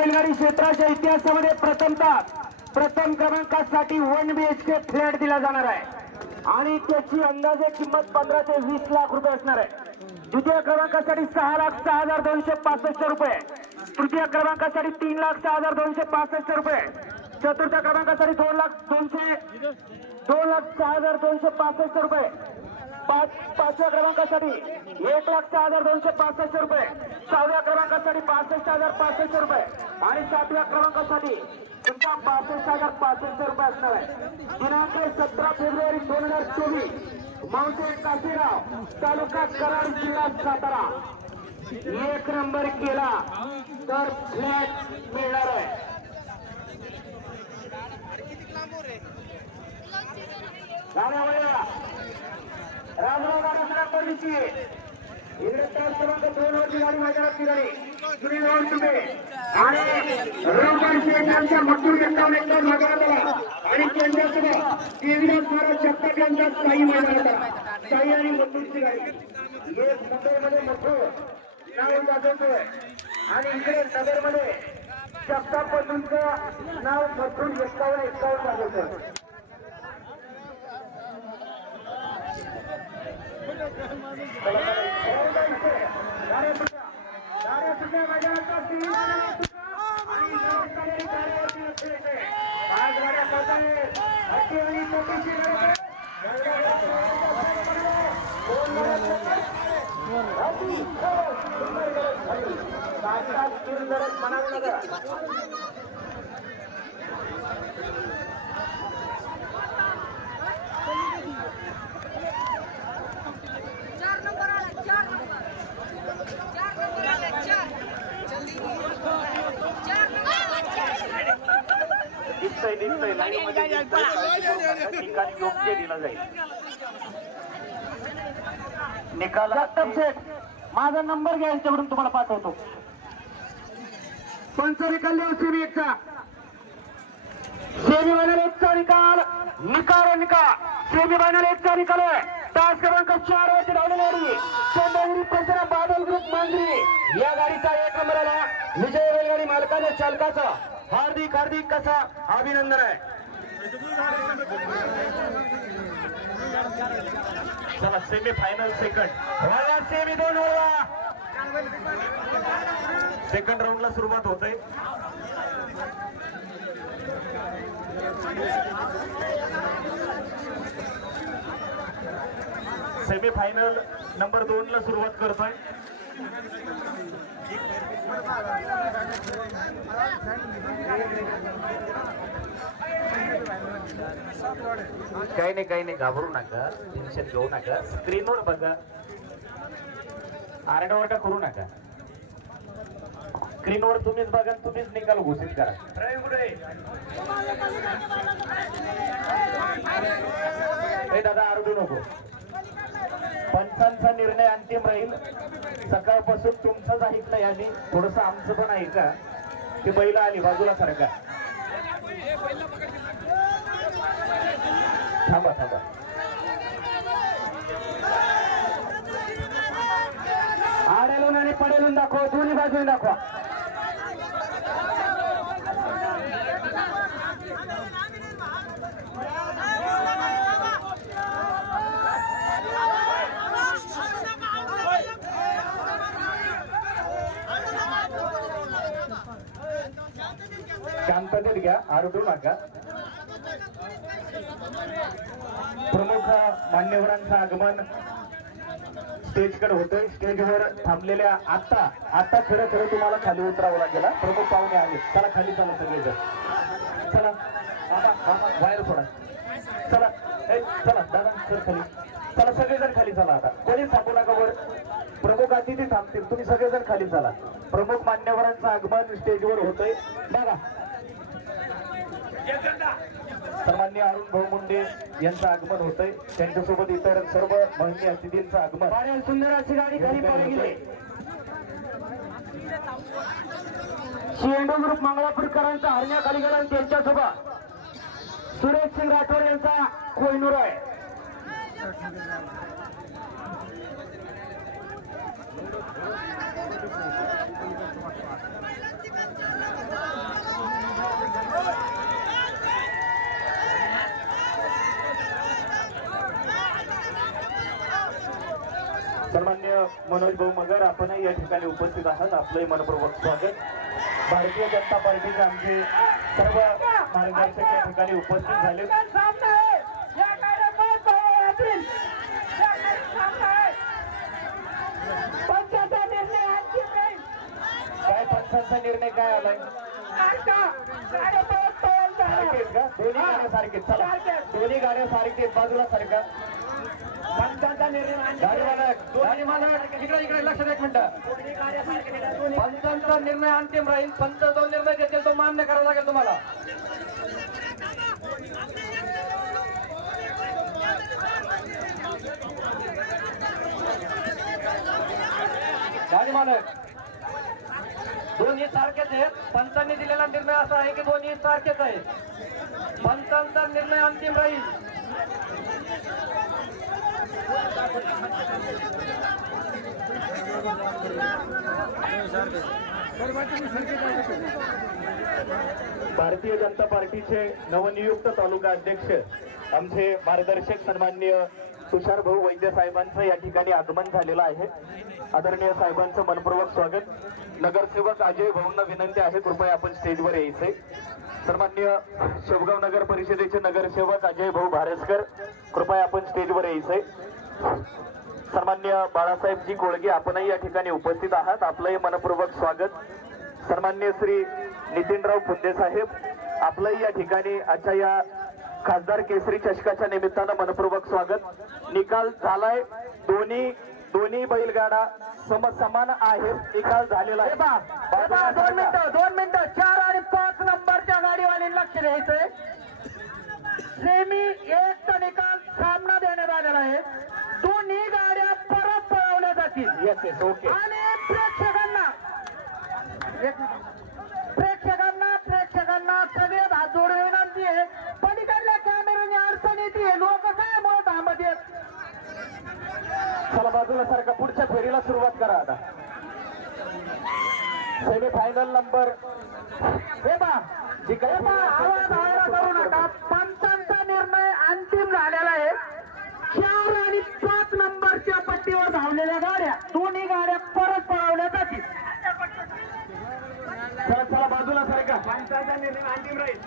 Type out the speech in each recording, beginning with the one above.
बैलगाडी क्षेत्राच्या इतिहासामध्ये प्रथमता प्रथम क्रमांकासाठी one B H K flat दिला जाणार आहे. आणि त्याची अंदाजे किंमत पंधरा ते वीस लाख रुपये असणार आहे. द्वितीय क्रमांकासाठी सहा लाख सहा हजार दोनशे पासष्ट रुपये. तृतीय क्रमांकासाठी तीन लाख सहा हजार दोनशे पासष्ट रुपये. चतुर्थ क्रमांकासाठी दोन लाख दोनशे दोन लाख सहा हजार दोनशे पासष्ट रुपये. पाच पाचव्या क्रमांकासाठी एक लाख चार हजार दोनशे पासष्ट रुपये. सहाव्या क्रमांकासाठी पासष्ट हजार पासष्ट रुपये. आणि सातव्या क्रमांकासाठी सुद्धा पासष्ट हजार पासष्ट रुपये असणार आहे. दिनांक सतरा फेब्रुवारी दोन हजार चोवीस माउंटेन काशीराव तालुका कराड जिल्हा सातारा. एक नंबर केला तर फ्लॅट मिळणार आहे. गाण्यावळ्या रामराव गाडा पोलिसी इकडे तास क्रमांक दोन वरची गाडी मैदानात निघाली सुनील तुबे आणि रोमन शेख यांच्या एकदम मैदानात आला आणि त्यांच्यासोबत महाराज जगताप यांचा साई मैदानात आला साई आणि गाडी मुंबईमध्ये नाव गाजवतोय आणि इकडे नगरमध्ये जगताप नाव गाजवतोय मनात चार नंबर आला चार दिसतंय दिसतंय. निकाल योग्य दिला जाईल. निकाल माझा नंबर घ्या यांच्याकडून तुम्हाला पाठवतो. पंच निकाल सेमी एकचा. सेमी फायनल एकचा निकाल. निकाल निकाल. सेमी फायनल एकचा निकाल आहे. तास क्रमांक चार वरती धावलेली गाडी. चंद्रगिरी परिसरा बादल ग्रुप मांजरी. या गाडीचा एक नंबर आला. विजय रेलगाडी मालकाने चालकाचा. हार्दिक हार्दिक कसा अभिनंदन आहे. चला सेमी फायनल सेकंड सेमी दोन वळवा सेकंड राऊंडला सुरुवात होत आहे सेमी फायनल नंबर दोन ला सुरुवात करतोय. काही नाही काही नाही. घाबरू नका. टेन्शन घेऊ नका. स्क्रीनवर बघा. आरडाओरडा करू नका. स्क्रीनवर तुम्हीच बघा तुम्हीच निकाल घोषित करा. ए दादा आरडू नको. पंचांचा निर्णय अंतिम राहील. सकाळपासून तुमचंच ऐकलं यांनी थोडस आमचं पण ऐका ती बैल आली बाजूला सारखा. थांबा थांबा. आडेलून आणि पडेलून दाखवा दोन्ही बाजूने दाखवा. शांततेत घ्या आरडू नका प्रमुख मान्यवरांचं आगमन स्टेजकडे होतंय. स्टेजवर थांबलेल्या आता आता खरं खरं तुम्हाला खाली उतरावं लागेल प्रमुख पाहुणे आहेत. चला खाली चला सगळेजण. चला बाबा बाबा बाहेर सोडा. चला चला दादा सर खाली. चला सगळेजण खाली चला आता. कोणी थांबू नका वर. प्रमुख अतिथी थांबतील. तुम्ही सगळेजण खाली चला. प्रमुख मान्यवरांचं आगमन स्टेजवर होतंय. बघा सन्मान्य अरुण भाऊ मुंडे यांचं आगमन होतंय. त्यांच्यासोबत इतर सर्व मान्य अतिथींचं आगमन. सुंदर अशी गाडी खाली शेंडू ग्रुप मंगळापूरकरांचा हरण्या आणि त्यांच्यासोबत सुरेश सिंग राठोड यांचा कोयनूर आहे. पहिलाच निकाल चार नंबर मनोज भाऊ मगर आपणही या ठिकाणी उपस्थित आहात. आपलंही मनपूर्वक स्वागत. भारतीय जनता पार्टीचे आमचे सर्व मार्गदर्शक या ठिकाणी उपस्थित झाले. काय पंचांचा निर्णय काय आलाय. सारखेच का? दोन्ही गाड्या सारखेच चला. दोन्ही गाड्या सारखेच बाजूला सारखा. गाडी मालक इकडे इकडे लक्ष एक मिनिटं. पंचांचा निर्णय अंतिम राहील. पंच जो निर्णय देतील तो मान्य करावा लागेल तुम्हाला. गाडी मालक दोन्ही सारखेच आहेत. पंचांनी दिलेला निर्णय असा आहे की दोन्ही सारखेच आहेत. पंचांचा निर्णय अंतिम राहील. भारतीय जनता पार्टीचे नवनियुक्त तालुका अध्यक्ष आमचे मार्गदर्शक सन्माननीय तुषार भाऊ वैद्य साहेबांचं या ठिकाणी आगमन झालेलं आहे. आदरणीय साहेबांचं मनपूर्वक स्वागत. नगरसेवक अजय भाऊंना विनंती आहे कृपया आपण स्टेजवर यायचे. सन्मान्य शेवगाव नगर परिषदेचे नगरसेवक अजय भाऊ भारसकर कृपया आपण स्टेजवर यायचे. सन्मान्य बाळासाहेबजी कोळगे आपणही या ठिकाणी उपस्थित आहात. आपलंही मनपूर्वक स्वागत. सन्मान्य श्री नितीनराव फुंदे साहेब आपलंही या ठिकाणी आजच्या या खासदार केसरी चषकाच्या निमित्तानं मनपूर्वक स्वागत. निकाल झालाय. दोन्ही दोन्ही बैलगाडा समसमान आहेत. निकाल झालेला आहे. दोन मिनिटं दोन मिनिटं. चार आणि पाच नंबरच्या गाडीवाले लक्ष द्यायचंय. सेमी एक चा निकाल सामना देण्यात आलेला आहे. दोन्ही गाड्या परत पळवल्या जातील. येस येस ओके आणि प्रेक्षकांना. प्रेक्षकांना प्रेक्षकांना सगळ्यात हात जोडून विनंती आहे. पलीकडल्या कॅमेऱ्याने अडचण येते. लोक काय मुळे थांबत येत चला बाजूला सारखा पुढच्या फेरीला सुरुवात करा आता. सेमी फायनल नंबर हे आवाज आवाज करू नका. पंचांचा निर्णय अंतिम झालेला आहे. चार आणि पाच नंबरच्या पट्टीवर धावलेल्या गाड्या. दोन्ही गाड्या परत पळवल्या जातील चला चला बाजूला सारखा. पंचांचा निर्णय अंतिम राहील.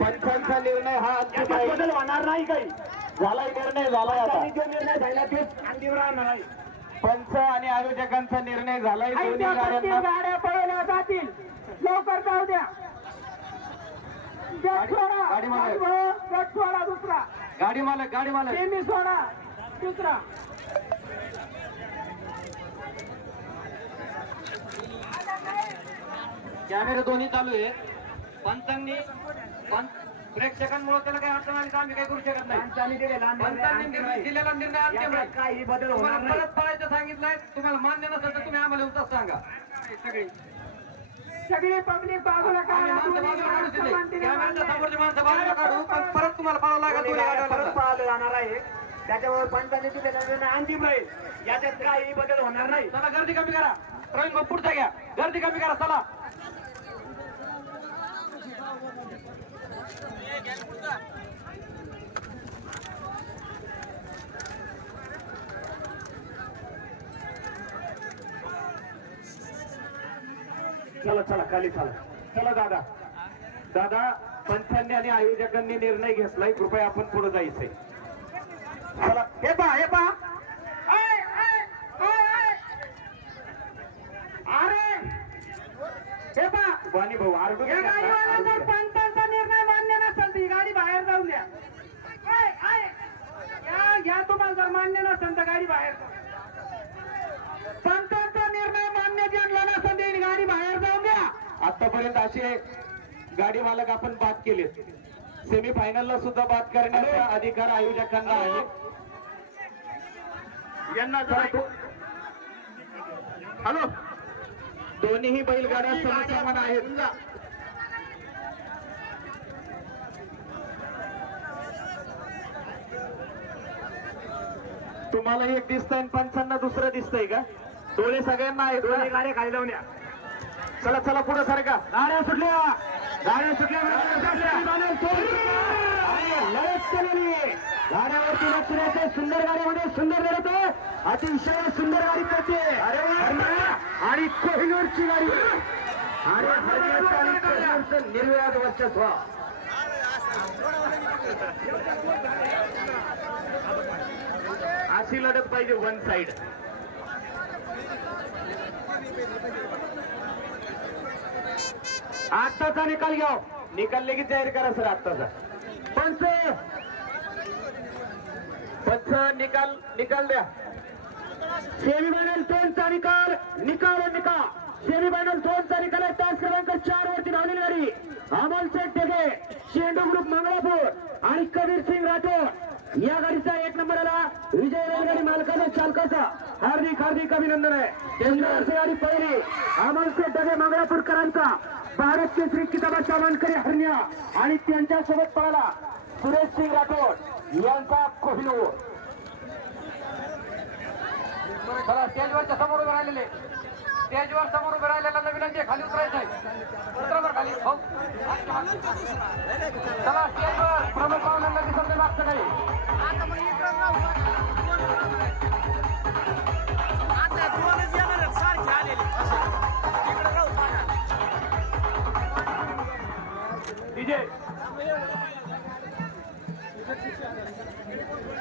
पंचांचा निर्णय हा अंतिम. बदल होणार नाही काही. झालाय निर्णय झालाय आता. जो निर्णय झाला तेच अंतिम राहणार आहे. पंच आणि आयोजकांचा निर्णय झालाय दोन्ही गाड्यांना. गाड्या पळवल्या जातील. लवकर जाऊ द्या. गाडी. गट सोडा दुसरा. गाडी मालक गाडी मालक. सेमी सोडा दुसरा कॅमेरे दोन्ही चालू आहे पंचांनी पंच- प्रेक्षकांमुळे त्याला काही अडचण आली तर आम्ही काही करू शकत नाही पंचांनी दिलेला निर्णय. दिलेला अंतिम. काही बदल तुम्हाला होणार नाही परत पळायचं सांगितलंय तुम्हाला मान्य नसेल तर तुम्ही आम्हाला तसं सांगा सगळी सगळी पब्लिक बाजूला आम्ही काढा. माणसं दोन्ही बाजूला काढू गाड्या तिथे. समांतरी कॅमेऱ्याच्या बांधल्या. समोरची माणसं बाजूला काढू पण परत तुम्हाला पळावं लागेल दोन्ही गाड्या परत पाहिलं जाणार आहे त्याच्यामुळे पंचांनी दिलेला निर्णय अंतिम राहील याच्यात काही बदल होणार नाही चला गर्दी कमी करा प्रवीण भाऊ पुढचा घ्या गर्दी कमी करा चला चला चला खाली चला. चला दादा. दादा पंचांनी आणि आयोजकांनी निर्णय घेतलाय. कृपया आपण पुढे जायचंय. चला. हे पा हे पा अरे! हे पहा. वाणी भाऊ आरोग्य या गाडीवाला जर पंचांचा निर्णय मान्य नसेल तर ही गाडी बाहेर जाऊन द्या आय, आय. या घ्या तुम्हाला जर मान्य नसेल तर गाडी बाहेर. पंचांचा निर्णय मान्य ज्यांना नसेल ही गाडी बाहेर जाऊन द्या. आतापर्यंत असे गाडी मालक आपण बाद केले सेमी फायनलला सुद्धा बाद करण्याचा अधिकार आयोजकांना आहे. यांना हॅलो. दोन्हीही बैलगाड्या समसमान आहेत. तुम्हाला एक दिसतंय पंचांना दुसरं दिसतंय का? डोळे सगळ्यांना आहेत? गाड्या खाली लावून द्या चला चला पुढे सारखा गाड्या सुटल्या. गाड्या सुटल्या गाड्यावरती लक्षण्याचे सुंदर गाड्यामध्ये सुंदर लढत आहे. अतिशय सुंदर गाडी करते आणि कोहिनूरची गाडी. आणि निर्विवाद वर्चस्व. अशी लढत पाहिजे वन साइड. आत्ताचा निकाल घ्या हो. निकाल लगेच जाहीर करा सर आत्ताचा. पंच. पंच निकाल निकाल द्या. सेमीफायनल दोनचा निकाल निकाल निकाल निकाल. सेमीफायनल दोनचा निकाल आहे. तास क्रमांक चार वरती धावलेली गाडी. अमोल शेठ शेंडू ग्रुप मंगळापूर आणि कबीर सिंग राठोड. या गाडीचा एक नंबर आला. विजय रेलगाडी मालकाने चालकाचा हार्दिक हार्दिक अभिनंदन आहे. केंद्र असे गाडी पहिली अमोल डबे मंगळापूरकरांचा भारत केसरी किताबाचा मानकरी हरण्या आणि त्यांच्यासोबत पळाला सुरेश सिंग राठोड यांचा कोहिनूर. चला स्टेजवरच्या समोर उभे राहिलेले. स्टेजवर समोर उभे राहिलेला नवीन आहे, खाली उतरायचंय उतरावर खाली. चला स्टेजवर प्रमुख पाहुणे विजय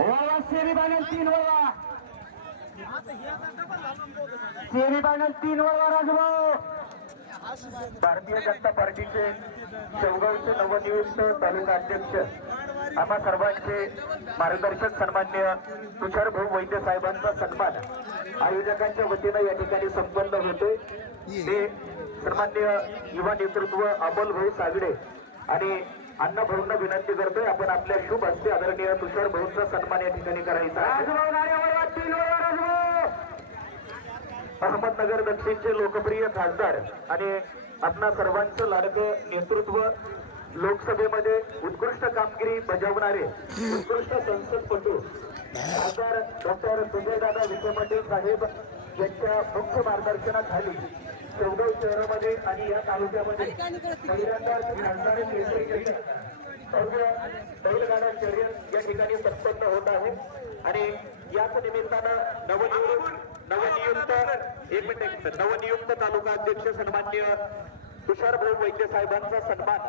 वळवा सेमी फायनल तीन वळवा. सेमी फायनल तीन वळवा राजभाऊ. भारतीय जनता पार्टीचे शेवगावचे नवनियुक्त तालुका अध्यक्ष आम्हा सर्वांचे मार्गदर्शक सन्मान्य तुषार भाऊ वैद्य साहेबांचा सन्मान आयोजकांच्या वतीनं या ठिकाणी संपन्न होते. ते सन्मान्य युवा नेतृत्व अमोल भाऊ सागडे आणि अण्णा भाऊंना विनंती करतोय आपण आपल्या शुभ हस्ते आदरणीय तुषार भाऊंचा सन्मान या ठिकाणी करायचा अहमदनगर दक्षिणचे लोकप्रिय खासदार आणि आपणा सर्वांचं लाडकं नेतृत्व लोकसभेमध्ये उत्कृष्ट कामगिरी बजावणारे उत्कृष्ट संसदपटू खासदार डॉक्टर सुजयदादा विखे पाटील साहेब यांच्या मुख्य मार्गदर्शनाखाली शेवगाव शहरामध्ये आणि या तालुक्यामध्ये पहिल्यांदाच सर्व बैलगाडा शर्यत या ठिकाणी संपन्न होत आहे. आणि याच निमित्तानं नवनियुक्त नवनियुक्त एक मिनिट एक मिनिट. नवनियुक्त तालुका अध्यक्ष सन्मान्य तुषार भाऊ वैद्य साहेबांचा सन्मान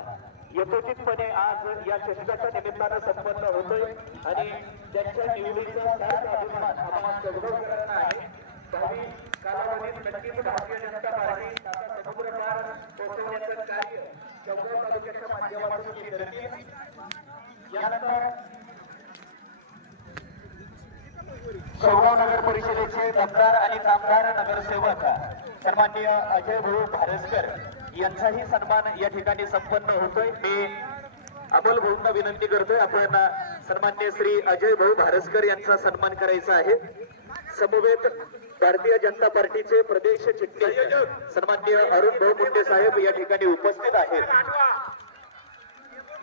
यथोचितपणे आज या चषकाच्या निमित्तानं संपन्न होतोय. आणि त्यांच्या निवडीचा अभिमान आम्हाला आहे. कालावधीत नक्कीच भारतीय जनता पार्टी आता समग्र पार पोहोचवण्याचं कार्य चौदा तालुक्याच्या माध्यमातून केले जातील यानंतर शेवगाव नगर परिषदेचे दमदार आणि कामदार नगरसेवक सन्माननीय अजय भाऊ भारसकर यांचाही सन्मान या ठिकाणी संपन्न होतोय. मी अमोल भाऊंना विनंती करतोय आपण सन्मान्य श्री अजय भाऊ भारसकर यांचा सन्मान करायचा आहे. समवेत भारतीय जनता पार्टीचे प्रदेश चिटणीस सन्मान्य अरुण भाऊ मुंडे साहेब या ठिकाणी उपस्थित आहेत.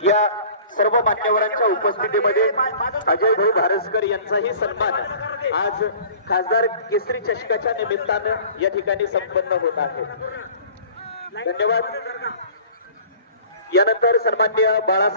या सर्व मान्यवरांच्या उपस्थितीमध्ये अजय भाऊ भारसकर यांचाही सन्मान आज खासदार केसरी चषकाच्या निमित्तानं या ठिकाणी संपन्न होत आहे. धन्यवाद. यानंतर सन्मान्य बाळासाहेब